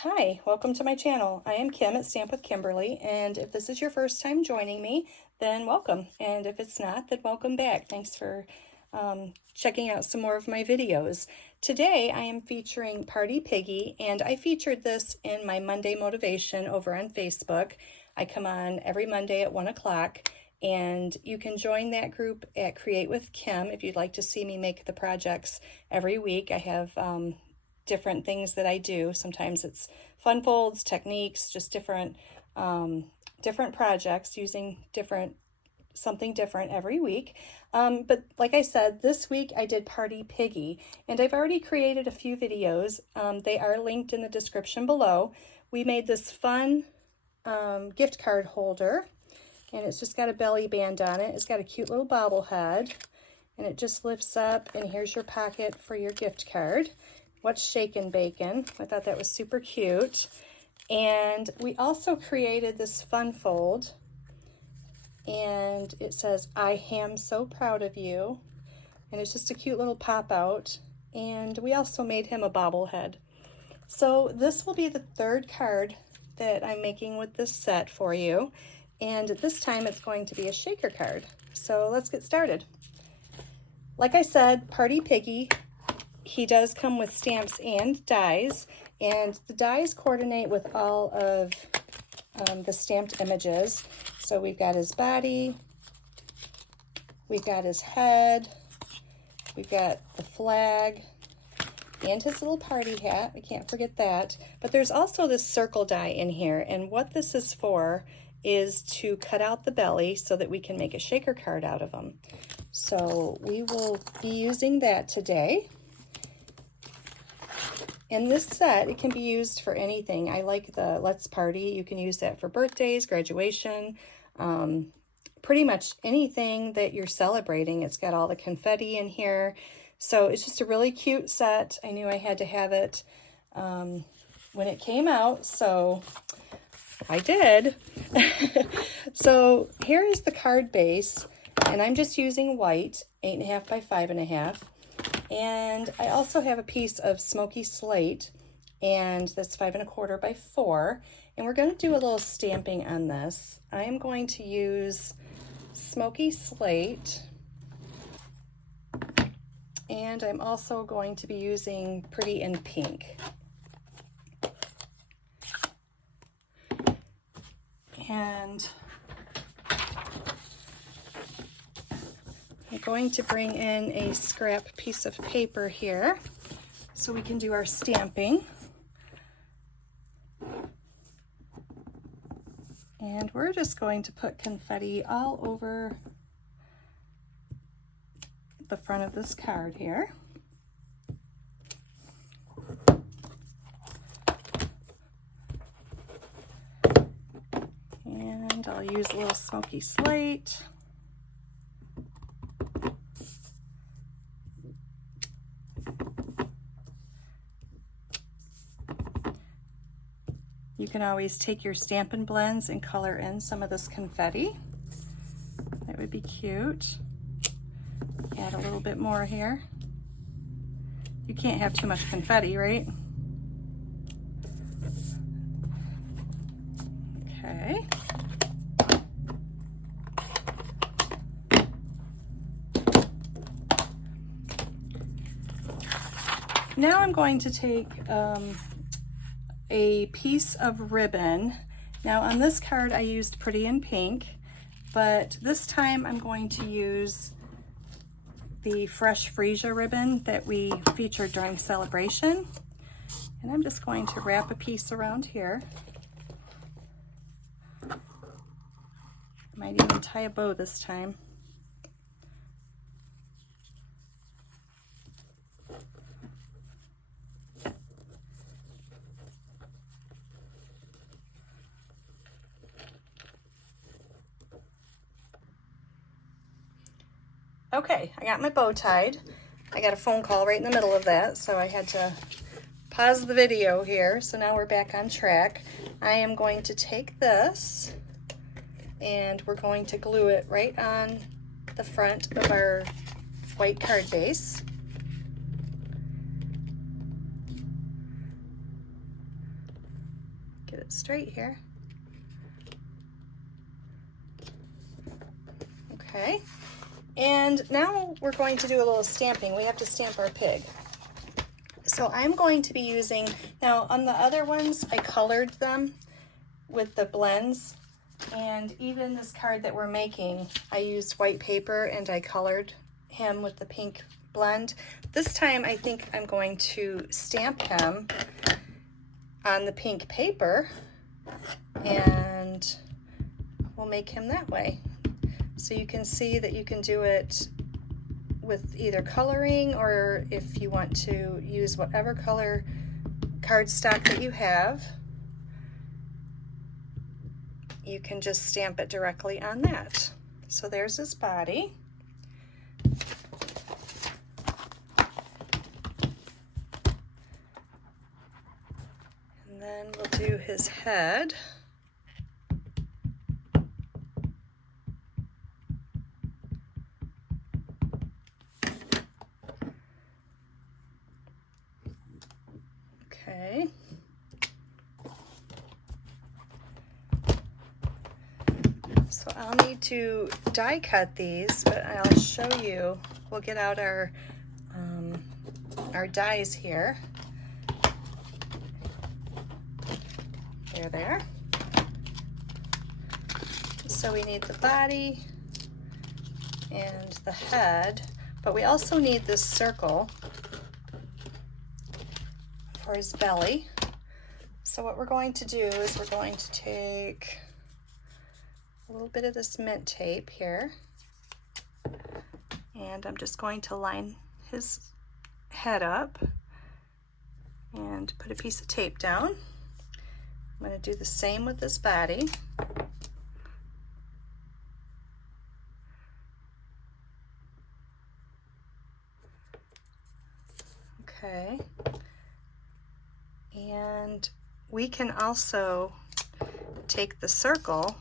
Hi, welcome to my channel. I am Kim at Stamp with Kimberly, and if this is your first time joining me, then welcome. And if it's not, then welcome back. Thanks for checking out some more of my videos. Today I am featuring Party Piggy, and I featured this in my Monday Motivation over on Facebook. I come on every Monday at 1 o'clock, and you can join that group at Create with Kim if you'd like to see me make the projects every week. I have different things that I do. Sometimes it's fun folds, techniques, just different projects using something different every week. But like I said, this week I did Party Piggy, and I've already created a few videos. They are linked in the description below. We made this fun gift card holder, and it's just got a belly band on it. It's got a cute little bobblehead, and it just lifts up, and here's your pocket for your gift card. What's shakin' bacon? I thought that was super cute. And we also created this fun fold, and it says, "I am so proud of you." And it's just a cute little pop out. And we also made him a bobblehead. So this will be the third card that I'm making with this set for you. And this time it's going to be a shaker card. So let's get started. Like I said, Party Piggy, he does come with stamps and dies, and the dies coordinate with all of the stamped images. So we've got his body, we've got his head, we've got the flag, and his little party hat. We can't forget that. But there's also this circle die in here, and what this is for is to cut out the belly so that we can make a shaker card out of them. So we will be using that today. In this set, it can be used for anything. I like the Let's Party. You can use that for birthdays, graduation, pretty much anything that you're celebrating. It's got all the confetti in here. So it's just a really cute set. I knew I had to have it when it came out, so I did. So here is the card base, and I'm just using white, 8.5 by 5.5. And I also have a piece of smoky slate, and that's 5 1/4 by 4. And we're going to do a little stamping on this. I am going to use smoky slate, and I'm also going to be using Pretty in Pink. And I'm going to bring in a scrap piece of paper here so we can do our stamping. And we're just going to put confetti all over the front of this card here. And I'll use a little smoky slate. You can always take your Stampin' blends and color in some of this confetti. That would be cute. Add a little bit more here. You can't have too much confetti, right? Okay. Now I'm going to take a piece of ribbon. Now on this card I used Pretty in Pink, but this time I'm going to use the fresh freesia ribbon that we featured during celebration. And I'm just going to wrap a piece around here. Might even tie a bow this time. Okay, I got my bow tied. I got a phone call right in the middle of that, so I had to pause the video here. So now we're back on track. I am going to take this, and we're going to glue it right on the front of our white card base. it straight here. Okay, and now we're going to do a little stamping. We have to stamp our pig. So I'm going to be using, now on the other ones, I colored them with the blends, and even this card that we're making, I used white paper and I colored him with the pink blend. This time I think I'm going to stamp him on the pink paper, and we'll make him that way. So you can see that you can do it with either coloring, or if you want to use whatever color cardstock that you have, you can just stamp it directly on that. So there's his body. And then we'll do his head. Okay. So I'll need to die cut these, but I'll show you. We'll get out our dies here. There they are. So we need the body and the head, but we also need this circle for his belly. So what we're going to do is we're going to take a little bit of this mint tape here, and I'm just going to line his head up and put a piece of tape down. I'm going to do the same with this body. Okay. And we can also take the circle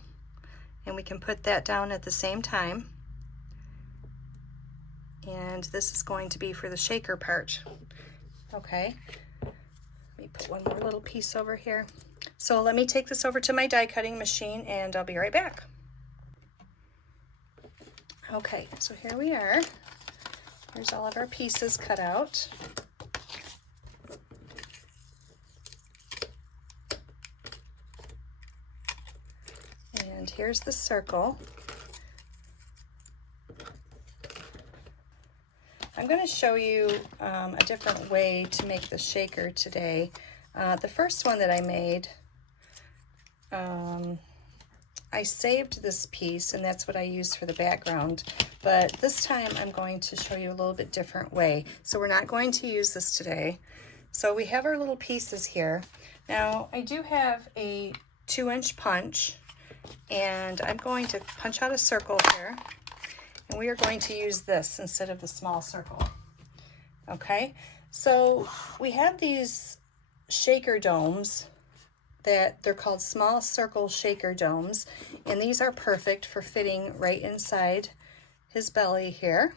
and we can put that down at the same time. And this is going to be for the shaker part. Okay, let me put one more little piece over here. So let me take this over to my die cutting machine and I'll be right back. Okay, so here we are. Here's all of our pieces cut out. And here's the circle. I'm going to show you a different way to make the shaker today. The first one that I made, I saved this piece and that's what I used for the background, but this time I'm going to show you a little bit different way. So we're not going to use this today. So we have our little pieces here. Now I do have a 2-inch punch, and I'm going to punch out a circle here, and we are going to use this instead of the small circle. Okay, so we have these shaker domes that they're called small circle shaker domes, and these are perfect for fitting right inside his belly here.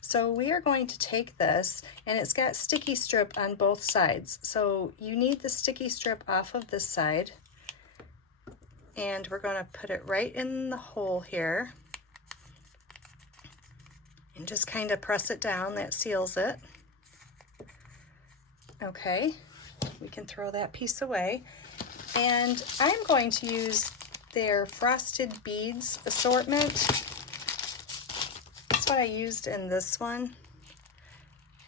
So we are going to take this, and it's got sticky strip on both sides, so you need the sticky strip off of this side, and we're going to put it right in the hole here and just kind of press it down. That seals it. Okay, we can throw that piece away, and I'm going to use their frosted beads assortment. That's what I used in this one,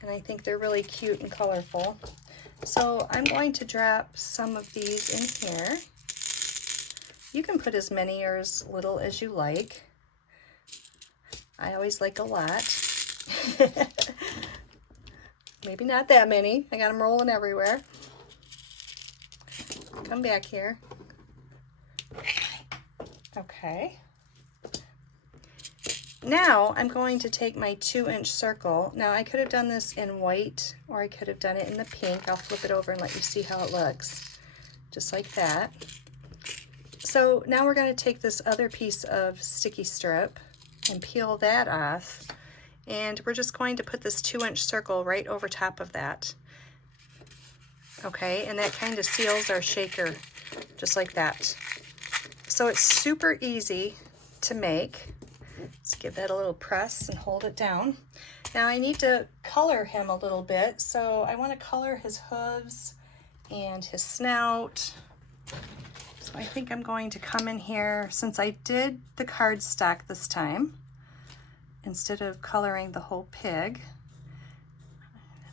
and I think they're really cute and colorful. So I'm going to drop some of these in here. You can put as many or as little as you like. I always like a lot. Maybe not that many. I got them rolling everywhere. Come back here. Okay. Now I'm going to take my 2-inch circle. Now I could have done this in white, or I could have done it in the pink. I'll flip it over and let you see how it looks. Just like that. So now we're going to take this other piece of sticky strip and peel that off, and we're just going to put this 2-inch circle right over top of that. Okay, and that kind of seals our shaker just like that. So it's super easy to make. Let's give that a little press and hold it down. Now I need to color him a little bit, so I want to color his hooves and his snout. So I think I'm going to come in here, since I did the cardstock this time, instead of coloring the whole pig,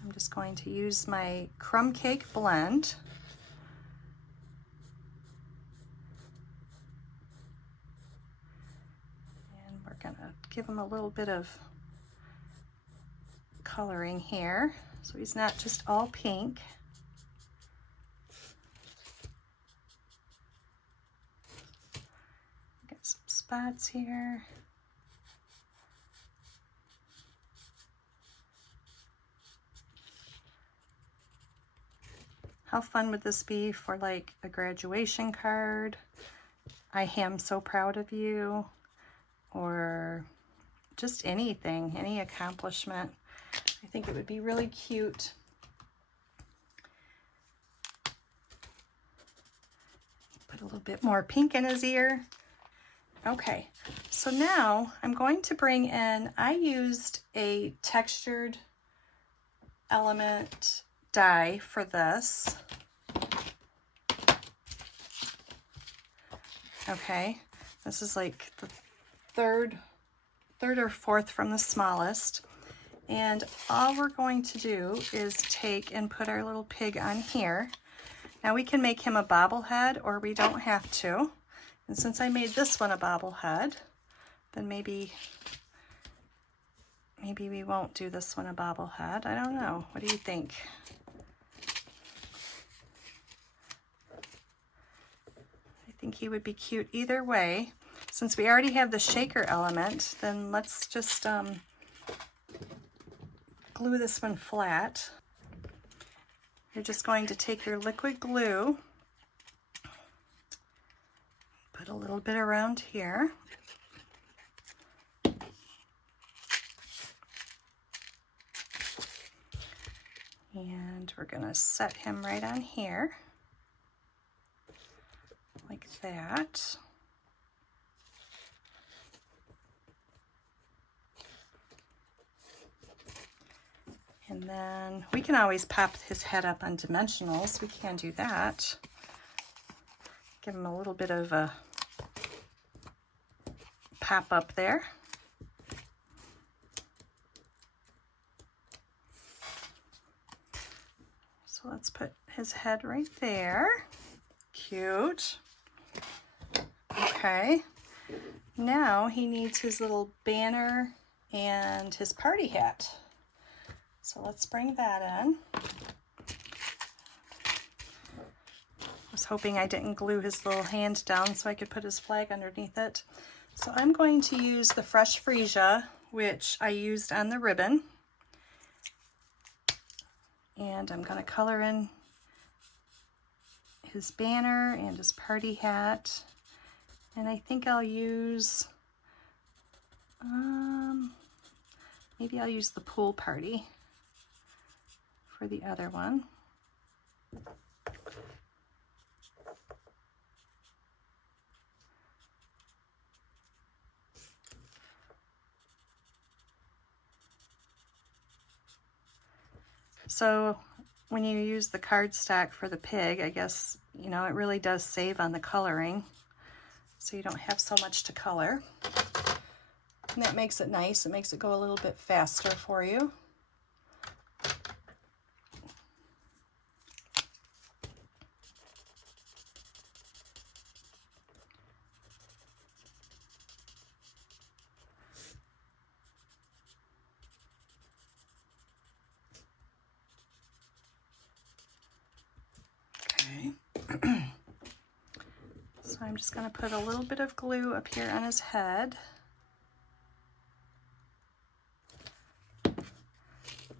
I'm just going to use my crumb cake blend. And we're gonna give him a little bit of coloring here, so he's not just all pink. Got some spots here. How fun would this be for like a graduation card? I am so proud of you, or just anything, any accomplishment. I think it would be really cute. Put a little bit more pink in his ear. Okay, so now I'm going to bring in, I used a textured element die for this. Okay, this is like the third or fourth from the smallest. And all we're going to do is take and put our little pig on here. Now we can make him a bobblehead, or we don't have to. And since I made this one a bobblehead, then maybe we won't do this one a bobblehead. I don't know. What do you think? I think he would be cute either way. Since we already have the shaker element, then let's just glue this one flat. You're just going to take your liquid glue, put a little bit around here. And we're going to set him right on here, like that. And then we can always pop his head up on dimensionals. We can do that. Give him a little bit of a pop up there. So let's put his head right there. Cute. Okay. Now he needs his little banner and his party hat. So let's bring that in. I was hoping I didn't glue his little hand down so I could put his flag underneath it. So I'm going to use the fresh freesia, which I used on the ribbon. And I'm going to color in his banner and his party hat. And I think I'll use, maybe I'll use the pool party for the other one. So when you use the cardstock for the pig, I guess, you know, it really does save on the coloring, so you don't have so much to color. And that makes it nice. It makes it go a little bit faster for you. So I'm just going to put a little bit of glue up here on his head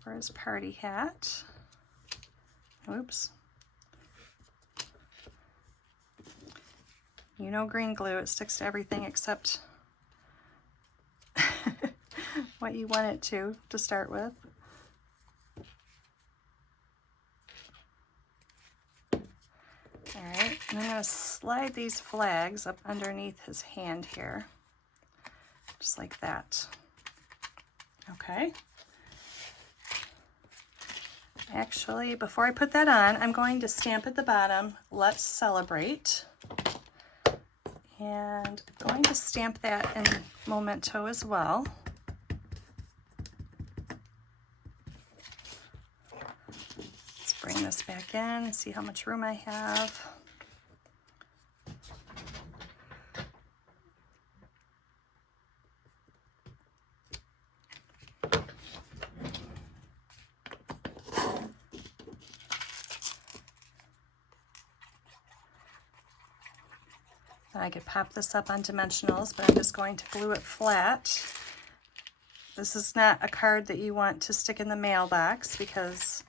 for his party hat. Oops. You know green glue, it sticks to everything except what you want it to start with. All right, And I'm going to slide these flags up underneath his hand here, just like that. Okay. Actually, before I put that on, I'm going to stamp at the bottom, "Let's Celebrate." And I'm going to stamp that in Memento as well. Let's bring this back in and see how much room I have. I could pop this up on dimensionals, but I'm just going to glue it flat. This is not a card that you want to stick in the mailbox because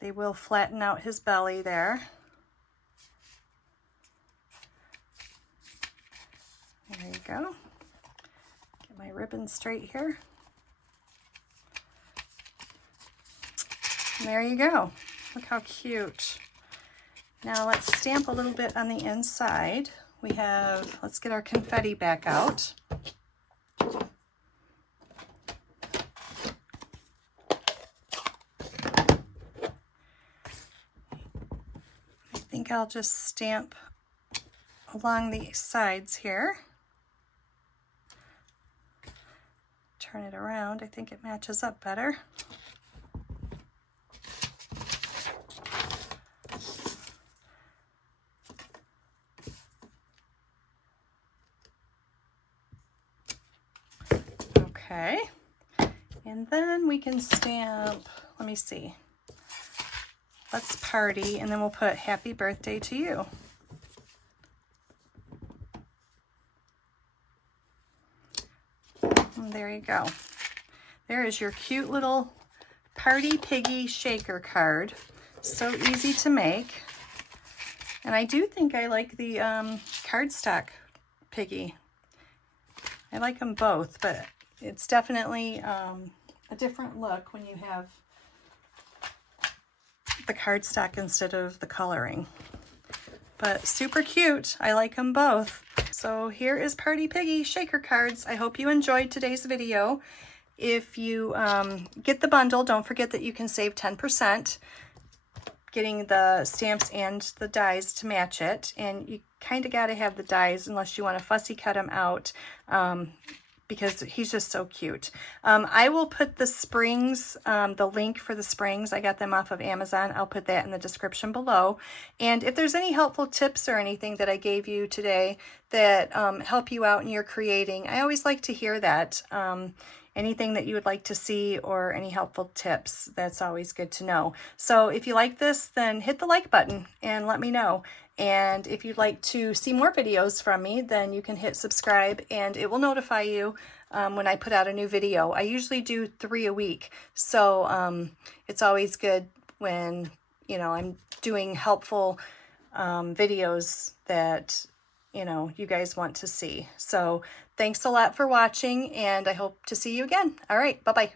they will flatten out his belly there. There you go. Get my ribbon straight here. And there you go. Look how cute. Now let's stamp a little bit on the inside. We have, let's get our confetti back out. I think I'll just stamp along the sides here. Turn it around. I think it matches up better. Okay, and then we can stamp, let me see, "Let's Party," and then we'll put "Happy Birthday to You." And there you go. There is your cute little Party Piggy shaker card. So easy to make. And I do think I like the cardstock Piggy. I like them both, but it's definitely a different look when you have the cardstock instead of the coloring. But super cute. I like them both. So here is Party Piggy shaker cards. I hope you enjoyed today's video. If you get the bundle, don't forget that you can save 10%. Getting the stamps and the dies to match it. And you kind of got to have the dies unless you want to fussy cut them out. Because he's just so cute. I will put the springs, the link for the springs, I got them off of Amazon. I'll put that in the description below. And if there's any helpful tips or anything that I gave you today that help you out in your creating, I always like to hear that. Anything that you would like to see or any helpful tips, that's always good to know. So if you like this, then hit the like button and let me know. And if you'd like to see more videos from me, then you can hit subscribe and it will notify you when I put out a new video. I usually do 3 a week. So it's always good when, you know, I'm doing helpful videos that, you know, you guys want to see. So thanks a lot for watching and I hope to see you again. All right, bye-bye.